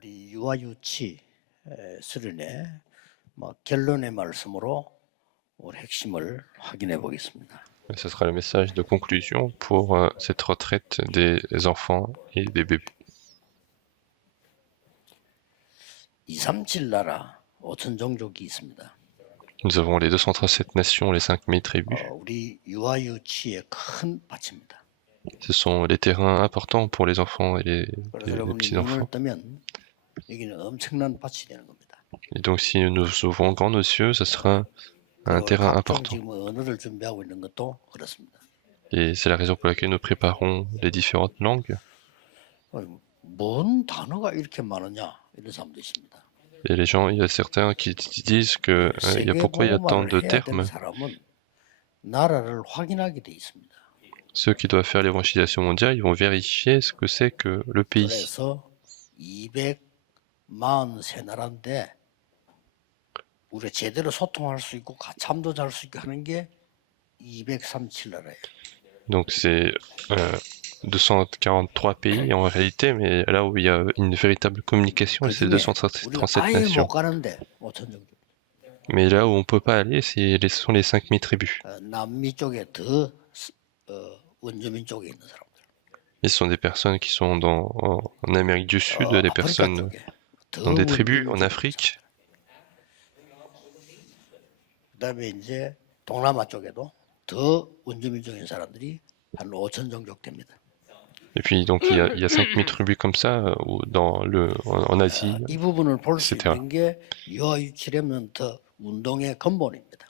우리 유아유치 수련회 결론의 말씀으로 오늘 핵심을 확인해 보겠습니다. Ce sera le message de conclusion pour cette retraite des enfants et des bébés. 237 나라 5천 종족이 있습니다. Nous avons les 237 nations, les 5000 tribus. 우리 유아유치의 큰 밭입니다. Ce sont les terrains importants pour les enfants et les petits-enfants. 뜨면 여기는 엄청난 밭이 되는 겁니다. Et donc si nous ouvrons grand nos yeux, ce sera un terrain important. 지금 언어를 준비하고 있는 것도 그렇습니다. Et c'est la raison pour laquelle nous préparons les différentes langues. 뭔 단어가 이렇게 많으냐 이런 사람도 있습니다. Et les gens, il y a certains qui disent que pourquoi il y a tant de termes. 나라를 확인하게 돼 있습니다. Ceux qui doivent faire l'évangélisation mondiale, ils vont vérifier ce que c'est que le pays. 그래서 243 나라인데 우리가 제대로 소통할 수 있고 참도 잘 수 있게 하는 게 237 나라예요. Donc c'est 243 pays en réalité, mais là où il y a une véritable communication, c'est 237 nations. Mais là où on ne peut pas aller, ce sont les 5000 tribus. Et ce sont des personnes qui sont en Amérique du Sud, des personnes dans des tribus en Afrique. 그다음에 이제 동남아 쪽에도 더 원주민적인 사람들이 한 5천 종족 됩니다. Et puis donc il y a 5000 tribus comme ça en Asie, 이 부분을 볼 수 etc. 있는 게 유아유치 렘넌트 운동의 근본입니다.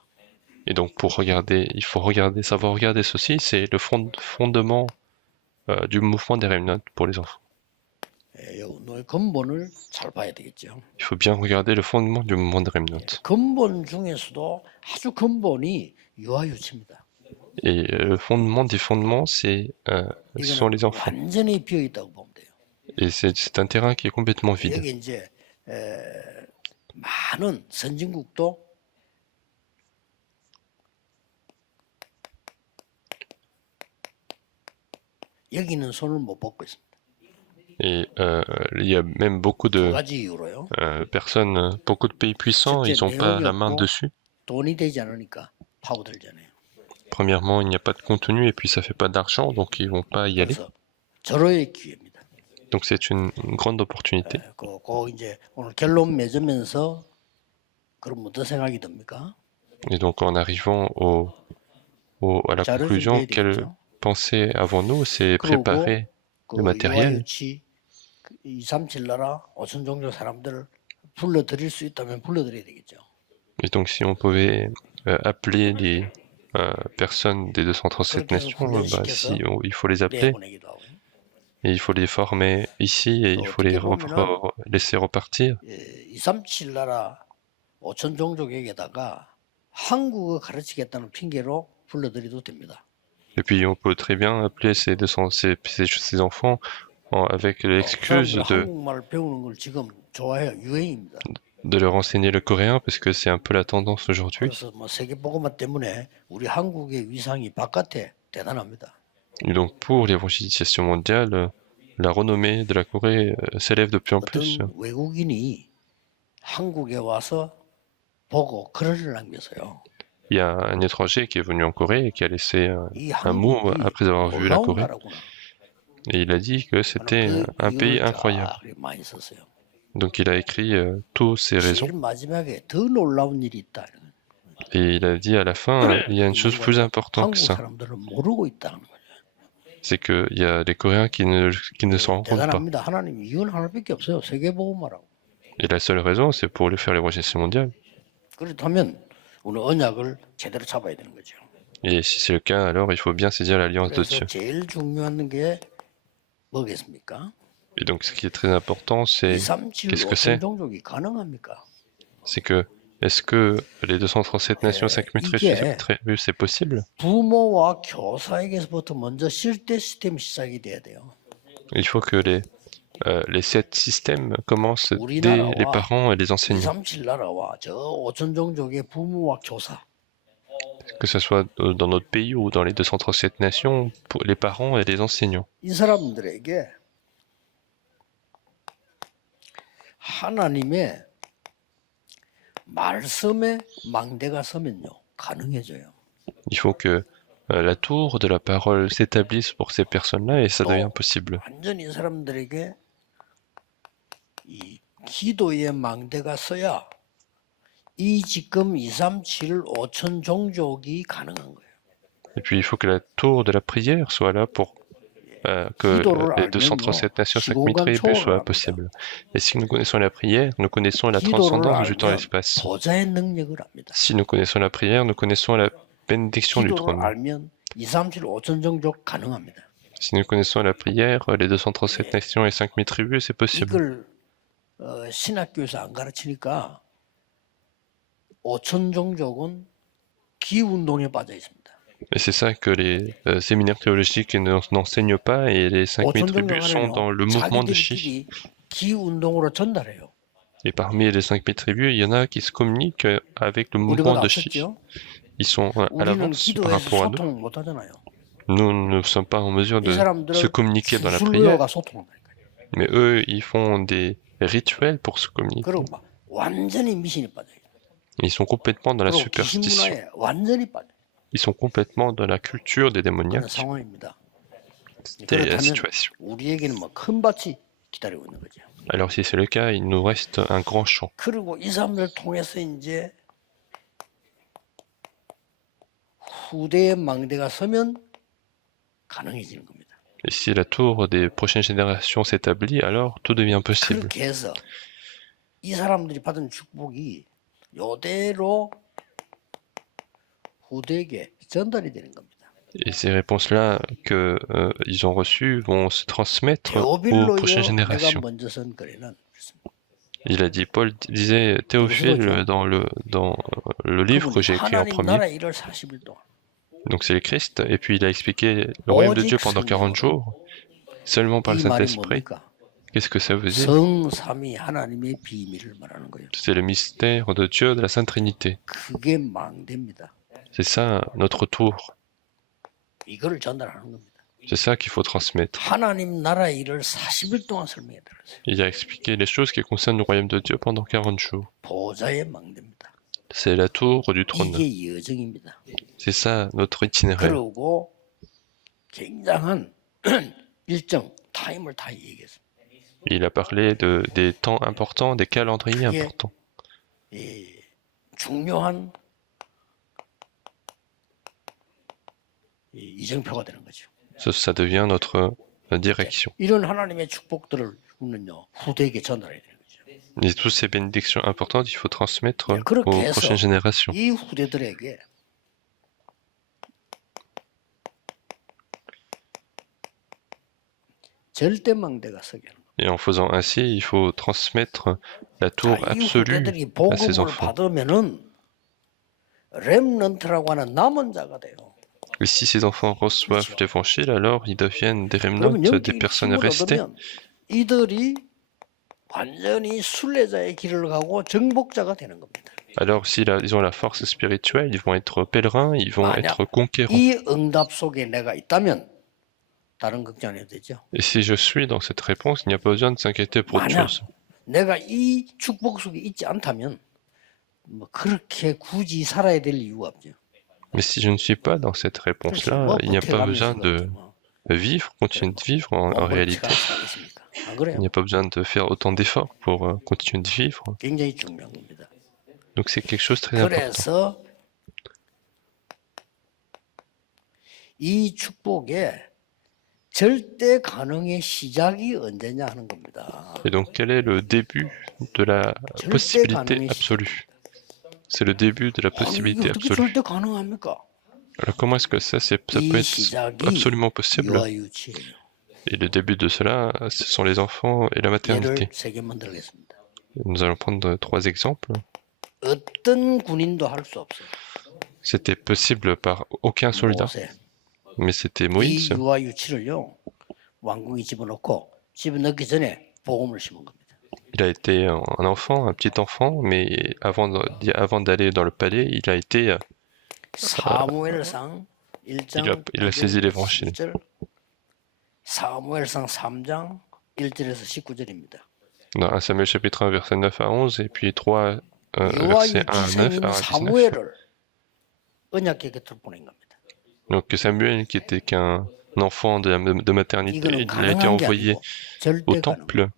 Et donc il faut savoir regarder ceci, c'est le fondement du mouvement des Remnants pour les enfants. 이 운동의 근본을 잘 봐야 되겠죠. Il faut bien regarder le fondement du mouvement des Remnants. 근본 중에서도 아주 근본이 유아유치입니다. Et le fondement des fondements, ce sont les enfants. 완전히 비어 있다고 보면 돼요. Et c'est un terrain qui est complètement vide. 여기 이제 많은 선진국도 여기는 손을 못 뻗고 있습니다. Et il y a même beaucoup de personnes, beaucoup de pays puissants, ils n'ont pas la main dessus. 돈이 되지 않으니까 파고들잖아요. Premièrement, il n'y a pas de contenu et puis ça fait pas d'argent, donc ils vont pas y aller. 절호의 기회입니다. Donc c'est une grande opportunité. 이제 오늘 결론 맺으면서 그럼 어떤 생각이 듭니까? Et donc en arrivant à la conclusion, quelle pensée avons-nous? C'est préparer le matériel. 237 나라 5천 종족 사람들을 불러들일 수 있다면 불러들여야 되겠죠. Et donc si on pouvait appeler les personnes des 237 nations, il faut les appeler. Et il faut les former ici et il faut les laisser repartir. 237 나라 5천 종족에게다가 한국어 가르치겠다는 핑계로 불러들여도 됩니다. Et puis on peut très bien appeler ces enfants avec l'excuse de leur enseigner le coréen parce que c'est un peu la tendance aujourd'hui. Et donc pour l'évangélisation mondiale, la renommée de la Corée s'élève de plus en plus. Il y a un étranger qui est venu en Corée et qui a laissé un mot après avoir vu la Corée. Et il a dit que c'était un pays incroyable. Donc il a écrit toutes ces raisons. Et il a dit à la fin, il y a une chose plus importante que ça. C'est qu'il y a des Coréens qui ne s'en rendent compte pas. Et la seule raison, c'est pour lui faire l'évangélisation mondiale. Et si c'est le cas, alors il faut bien saisir l'alliance de Dieu. Et donc ce qui est très important, c'est qu'est-ce que c'est? C'est que est-ce que les 237 nations, 5000 tribus, c'est possible? Il faut que les 7 systèmes commencent dès les parents et les enseignants. Que ce soit dans notre pays ou dans les 237 nations, pour les parents et les enseignants. 하나님의 말씀에 망대가 서면요 가능해져요. Il faut que la tour de la parole s'établisse pour ces personnes-là et ça devient possible. 완전히 이 사람들에게 이 기도의 망대가 서야 이 지금 2, 3, 7, 5천 종족이 가능한 거예요. Et puis il faut que la tour de la prière soit là pour que les 237 nations, 5000 tribus soient possibles. Et si nous connaissons la prière, nous connaissons la transcendance du temps et l'espace. Si nous connaissons la prière, nous connaissons la bénédiction du trône. Si nous connaissons la prière, les 237 nations et 5000 tribus, c'est possible. 신학교에서 안 가르치니까 5천 종족은 기운동에 빠져 있습니다. Et c'est ça que les séminaires théologiques n'enseignent pas et les 5000 tribus sont dans le mouvement de Chi. Et parmi les 5000 tribus, il y en a qui se communiquent avec le mouvement de Chi. Ils sont à l'avance par rapport à nous. Nous ne sommes pas en mesure de se communiquer dans la prière. Mais eux, ils font des rituels pour se communiquer. Ils sont complètement dans la superstition. Ils sont complètement dans la culture des démoniaques. C'était la situation. Alors si c'est le cas, il nous reste un grand champ. Et si la tour des prochaines générations s'établit, alors tout devient possible. Et ces réponses-là qu'ils ont reçues vont se transmettre aux prochaines générations. Il a dit, Paul disait, Théophile, dans le livre que j'ai écrit en premier. Donc c'est le Christ, et puis il a expliqué le royaume de Dieu pendant 40 jours, seulement par le Saint-Esprit. Qu'est-ce que ça veut dire? C'est le mystère de Dieu, de la Sainte Trinité. C'est ça notre tour. C'est ça qu'il faut transmettre. Il a expliqué les choses qui concernent le royaume de Dieu pendant 40 jours. C'est la tour du trône. C'est ça notre itinéraire. Il a parlé des temps importants, des calendriers importants. Ça devient notre direction. Et toutes ces bénédictions importantes, il faut transmettre aux prochaines générations. Et en faisant ainsi, il faut transmettre la tour absolue à ses enfants. Et si ces enfants reçoivent l'évangile, alors ils deviennent des remnants, des personnes restées. Alors si ils ont la force spirituelle, ils vont être pèlerins, ils vont être conquérants. Et si je suis dans cette réponse, il n'y a pas besoin de s'inquiéter pour autre chose. Mais si je ne suis pas dans cette réponse-là, il n'y a pas besoin de vivre, continuer de vivre en réalité. Il n'y a pas besoin de faire autant d'efforts pour continuer de vivre. Donc c'est quelque chose de très important. Et donc quel est le début de la possibilité absolue? C'est le début de la possibilité absolue. Alors comment est-ce que ça peut être absolument possible? Et le début de cela, ce sont les enfants et la maternité. Nous allons prendre 3 exemples. C'était possible par aucun soldat, mais c'était Moïse. Il a été un enfant, un petit enfant, mais avant d'aller dans le palais, il a été... il a saisi l'évangile. Dans 1 Samuel chapitre 1, verset 9 à 11, et puis 3, 여호와 verset 1 à 9 일기생인 à 19. 사무엘을 언약궤 곁으로 보낸 겁니다. Donc Samuel, qui était qu'un enfant de maternité, 이거는 il a été 가능한 게 envoyé 아니고 절대 au 가능. temple.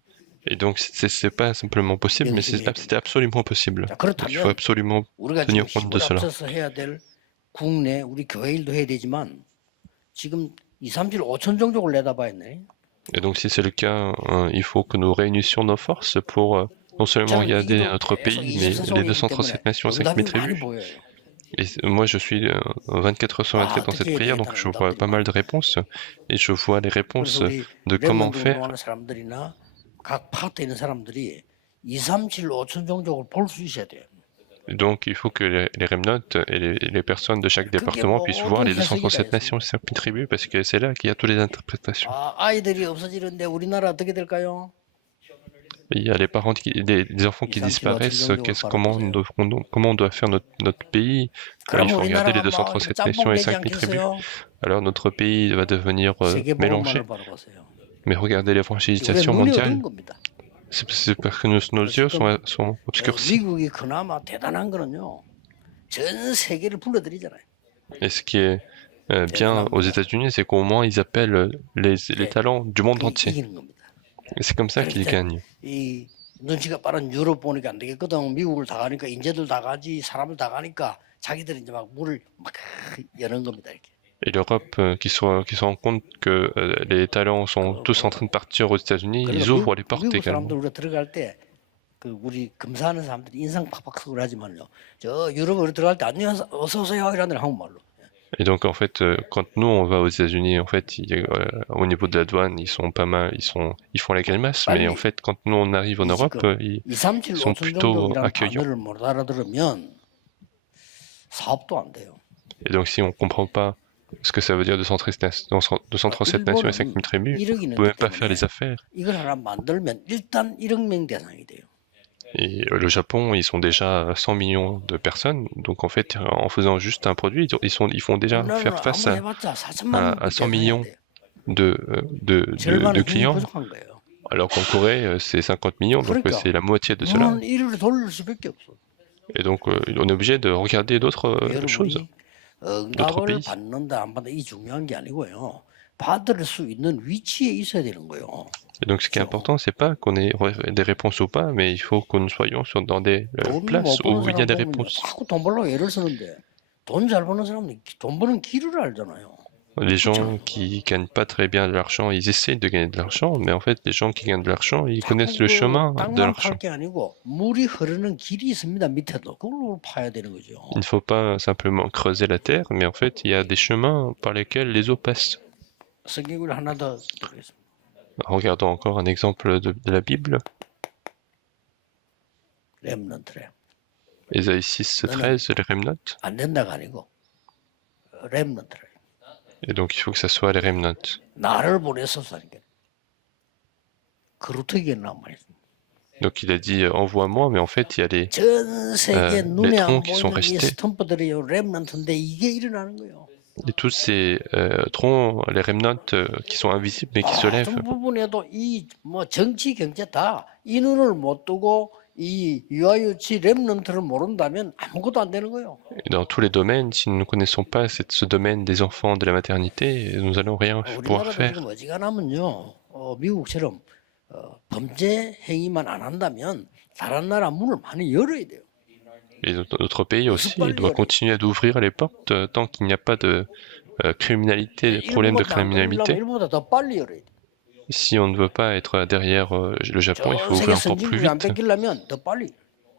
Et donc c'est pas simplement possible, mais c'était absolument possible. 자, Donc, il faut 그렇다면 absolument 우리가 tenir 지금 compte de 힘을 cela. 합쳐서 해야 될 국내 우리 교회 일도 해야 되지만 지금 2, 3주 5천 종족을 내다봐야 했네. Et donc si c'est le cas, il faut que nous réunissions nos forces pour non seulement 저는 garder 이기도 notre 계속 pays, mais les 24종이기 237 때문에 nations, 5 응답이 000 많이 tribus. 보여요. Et moi, je suis 24 heures sur 24 dans cette prière, donc je vois pas mal de réponses. Et je vois les réponses 그래서 우리 de comment 렘넌트 faire. 운동하는 사람들이나 각 파트에 있는 사람들이 2, 3, 7, 5천 종족을 볼 수 있어야 돼요. Et donc, il faut que les remnotes et les personnes de chaque département puissent voir les 237 nations et 5 000 tribus, parce que c'est là qu'il y a toutes les interprétations. 아, 아이들이 없어지는데 우리나라 어떻게 될까요? Il y a les parents, des enfants qui disparaissent. Comment on doit faire notre pays? Il faut regarder les 237 nations et 5 000 tribus. Alors notre pays va devenir mélangé. Mais regardez l'évangélisation mondiale. C'est parce que nos yeux sont obscurcis. 미국이 그나마 대단한 거는요. 전 세계를 불러들이잖아요. Et ce qui est bien aux États-Unis, c'est qu'au moins ils appellent les talents du monde entier. Et c'est comme ça qu'ils gagnent. 이 눈치가 빠른 유럽 보니까 안 되겠거든. 미국을 다 가니까 인재들 다 가지, 사람을 다 가니까 자기들이 이제 막 문을 막 여는 겁니다. 이렇게. Et l'Europe qui se rend compte que les talents sont tous en train de partir aux États-Unis, ils ouvrent les portes également. 우리가 들어갈 때 그 우리 검사하는 사람들이 인상 팍팍 쓰고 하지만요. 저 유럽으로 들어갈 때 안녕 어서 오세요 이라는 한국말로. Et donc en fait, quand nous on va aux États-Unis, en fait, au niveau de la douane, ils sont pas mal, ils font la grimace, mais en fait, quand nous on arrive en Europe, ils sont plutôt accueillants. Et donc si on comprend pas ce que ça veut dire 237 nations et 5 000 tribus, on ne peut même pas faire les affaires. Et le Japon, ils sont déjà 100 millions de personnes, donc en fait, en faisant juste un produit, ils font déjà faire face à 100 millions de clients, alors qu'en Corée, c'est 50 millions, donc c'est la moitié de cela. Et donc, on est obligé de regarder d'autres choses, d'autres pays. Et donc ce qui est important, c'est pas qu'on ait des réponses ou pas, mais il faut que nous soyons dans des places où il y a des réponses. Les gens qui gagnent pas très bien de l'argent, ils essaient de gagner de l'argent, mais en fait, les gens qui gagnent de l'argent, ils connaissent le chemin de l'argent. Il ne faut pas simplement creuser la terre, mais en fait, il y a des chemins par lesquels les eaux passent. Regardons encore un exemple de la Bible. Ésaïe 6:13, les remnotes. Et donc il faut que ça soit les remnotes. Donc il a dit envoie-moi, mais en fait il y a les troncs qui sont restés. Et tous ces troncs, les remnotes qui sont invisibles mais qui se lèvent. Et dans tous les domaines, si nous ne connaissons pas ce domaine des enfants, de la maternité, nous n'allons rien pouvoir faire. Et notre pays aussi, il doit continuer d'ouvrir les portes tant qu'il n'y a pas de criminalité, de problème de criminalité. Si on ne veut pas être derrière le Japon, il faut ouvrir encore plus vite.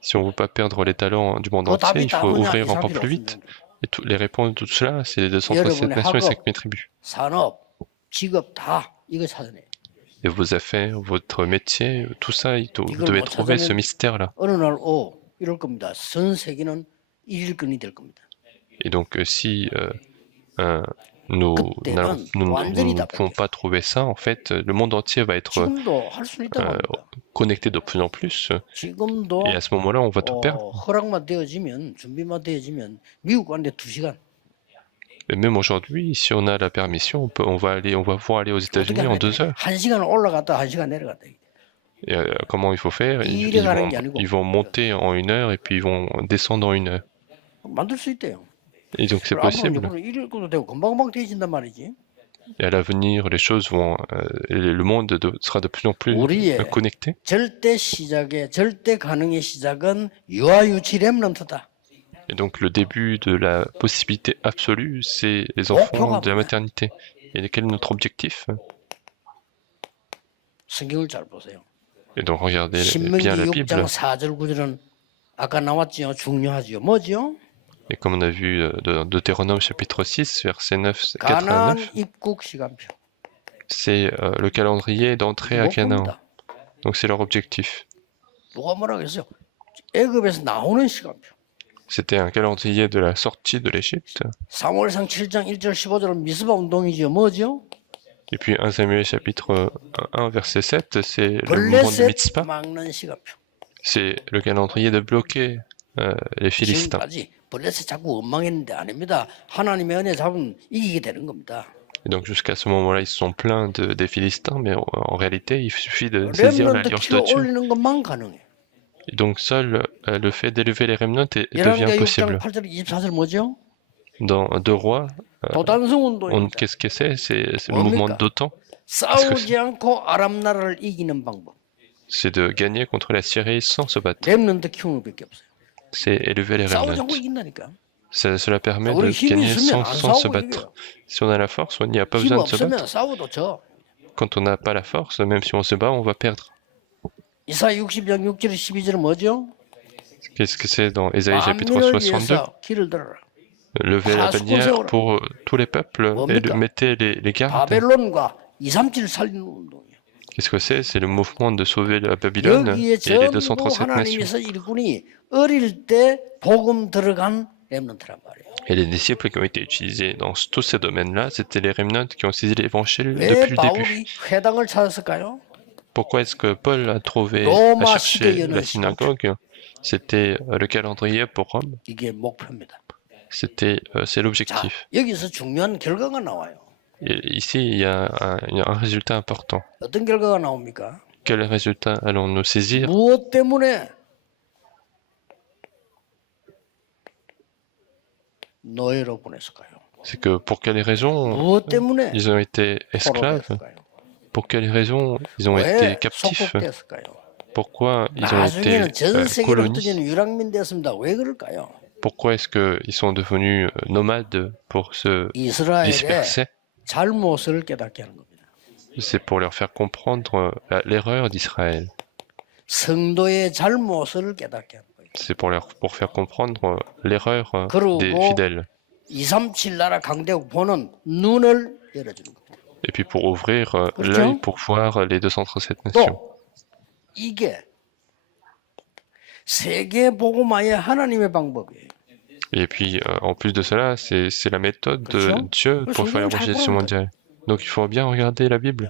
Si on ne veut pas perdre les talents du monde entier, il faut ouvrir encore plus vite. Et les réponses de tout cela, c'est les 237 nations et 5 000 tribus. Et vos affaires, votre métier, tout ça, vous devez trouver ce mystère-là. Et donc, si nous ne pouvons pas trouver ça, en fait, le monde entier va être connecté de plus en plus. Et à ce moment-là, on va tout perdre. Et même aujourd'hui, si on a la permission, on va pouvoir aller aux États-Unis en 2 heures. Et comment il faut faire? Ils vont monter en 1 heure et puis ils vont descendre en 1 heure. 만들 수 있대요. Et donc c'est possible. 이럴것도 되고 금방금방 돼진단 말이지. Et à l'avenir, les choses vont, le monde sera de plus en plus connecté. 절대 시작의 절대 가능의 시작은 유아유치 렘넌트다. Et donc le début de la possibilité absolue, c'est les enfants de la maternité. Et quel est notre objectif? 성경을 잘 보세요. Et donc regardez bien la Bible. 6장 4절 9절은 아까 나왔지요. 중요하지요. 뭐지요? Et comme on a vu de Deutéronome chapitre 6, verset 9, 4 à 9, c'est le calendrier d'entrée à Canaan. Donc c'est leur objectif. C'était un calendrier de la sortie de l'Égypte. Et puis 1 Samuel chapitre 1, verset 7, c'est le mouvement de Mitzpah. C'est le calendrier de bloquer les Philistins. Et donc jusqu'à ce moment-là, ils se sont plaints des Philistins, mais en réalité, il suffit de saisir l'alliance de Dieu. Et donc seul le fait d'élever les remnants devient possible. Dans 2 Rois, qu'est-ce que c'est? C'est le mouvement d'OTAN. C'est de gagner contre la Syrie sans se battre. C'est élever les remnants. Cela permet de gagner sans se battre. Si on a la force, on n'y a pas besoin de se battre. Quand on n'a pas la force, même si on se bat, on va perdre. Qu'est-ce que c'est dans Ésaïe chapitre 62? Levez la bannière pour tous les peuples et mettez les gardes. Qu'est-ce que c'est? C'est le mouvement de sauver la Babylone et les 237 nations. Et les disciples qui ont été utilisés dans tous ces domaines-là, c'était les remnants qui ont saisi l'évangile depuis le début. Pourquoi est-ce que Paul a cherché la synagogue? C'était le calendrier pour Rome. C'est l'objectif. Et ici, il y a un résultat important. Quel résultat allons-nous saisir? C'est que pour quelles raisons ils ont été esclaves? Pour quelles raisons ils ont été captifs? Pourquoi ils ont été colonisés? Pourquoi est-ce qu'ils sont devenus nomades pour se disperser? C'est pour leur faire comprendre l'erreur d'Israël. C'est pour faire comprendre l'erreur des fidèles. Et puis pour ouvrir l'œil pour voir les 237 nations. Et puis en plus de cela, c'est la méthode de Dieu pour faire l'évangélisation mondiale. Donc il faut bien regarder la Bible.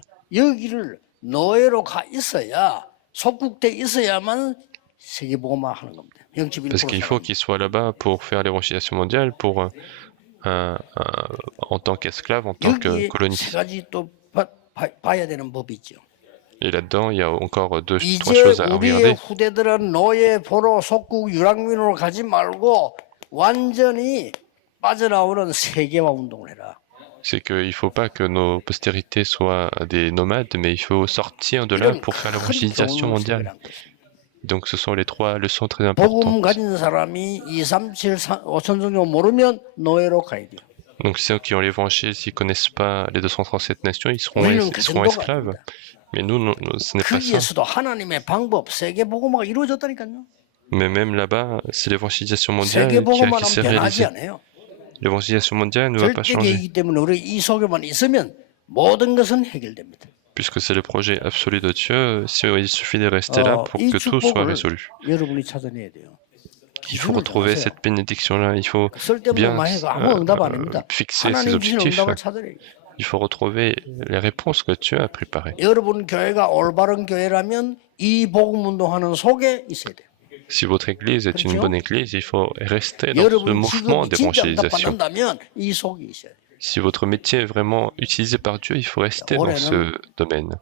Parce qu'il faut qu'il soit là-bas pour faire l'évangélisation mondiale, en tant qu'esclave, en tant que coloniste. Et là-dedans, il y a encore 2-3 choses à regarder. C'est qu'il ne faut pas que nos postérités soient des nomades, mais il faut sortir de là pour faire l'évangélisation mondiale. Donc ce sont les 3 leçons très importantes. Donc ceux qui ont l'évangile, s'ils ne connaissent pas les 237 nations, ils seront esclaves. Mais nous, ce n'est pas ça. Mais même là-bas, c'est l'évangélisation mondiale qui s'est réalisée. L'évangélisation mondiale ne va pas changer. Puisque c'est le projet absolu de Dieu, il suffit de rester là pour que tout soit résolu. Il faut retrouver cette bénédiction-là, il faut bien fixer ses objectifs. Il faut retrouver les réponses que Dieu a préparées. Si votre église est une bonne église, il faut rester dans ce mouvement d'évangélisation. Si votre métier est vraiment utilisé par Dieu, il faut rester dans ce domaine.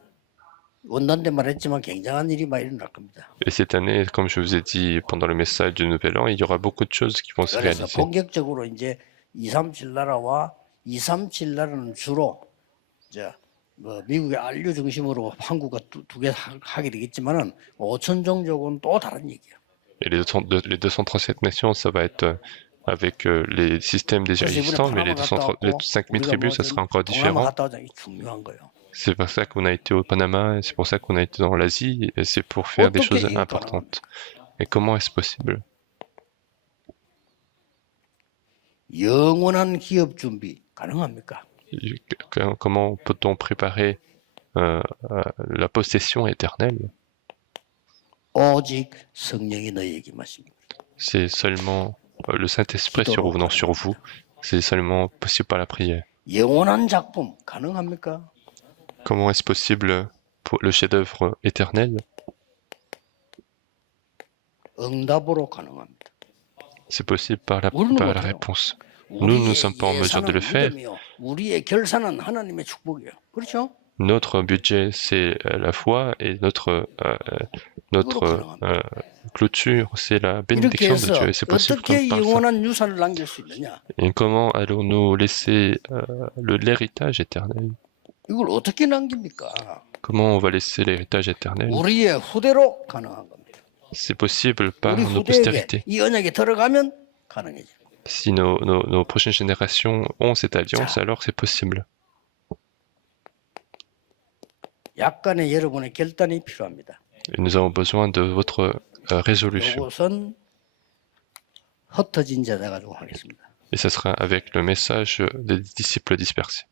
원단대만 했지만 굉장한 일이 많이 일어날 겁니다. Et cette année, comme je vous ai dit pendant le message du Nouvel An, il y aura beaucoup de choses qui vont se 그래서 réaliser. 본격적으로 이제 237 나라와 237 나라는 주로 이제 뭐 미국의 안류 중심으로 한국과 두 개 하게 되겠지만은 5천 종족은 또 다른 얘기예요. Et les 237 nations, ça va être avec les systèmes déjà 그래서 이번에 existants, mais les 파나마 갔다 왔고 5000 우리가 tribus, ça sera encore 동남아 différent. 갔다 오자 이게 중요한 거예요. C'est pour ça qu'on a été au Panama, et c'est pour ça qu'on a été dans l'Asie, et c'est pour faire des choses importantes. Et comment est-ce possible? 영원한 기업 준비 가능합니까? Comment peut-on préparer la possession éternelle? 오직 성령이 너희에게 마십니다. C'est seulement le Saint-Esprit survenant sur vous. C'est seulement possible par la prière. 영원한 작품 가능합니까? Comment est-ce possible pour le chef-d'œuvre éternel? 응답으로 가능합니다. C'est possible par la réponse. Nous ne sommes pas en mesure de le faire. 우리의 결산은 하나님의 축복이에요. 그렇죠? Notre budget, c'est la foi et notre clôture, c'est la bénédiction de Dieu. Et c'est possible 어떻게 par ça. 영원한 유산을 남길 수 있느냐? Et comment allons-nous laisser l'héritage éternel? 이걸 어떻게 남깁니까? Comment on va laisser l'héritage éternel? 우리의 후대로 가능한 겁니다. C'est possible par 우리 nos 후대에게 postérités. 이 언약에 들어가면 가능해져. Si nos prochaines générations ont cette alliance, alors c'est possible. 약간의 여러분의 결단이 필요합니다. Et nous avons besoin de votre résolution. 이것은 흩어진 자다 가지고 하겠습니다. Et ce sera avec le message des disciples dispersés.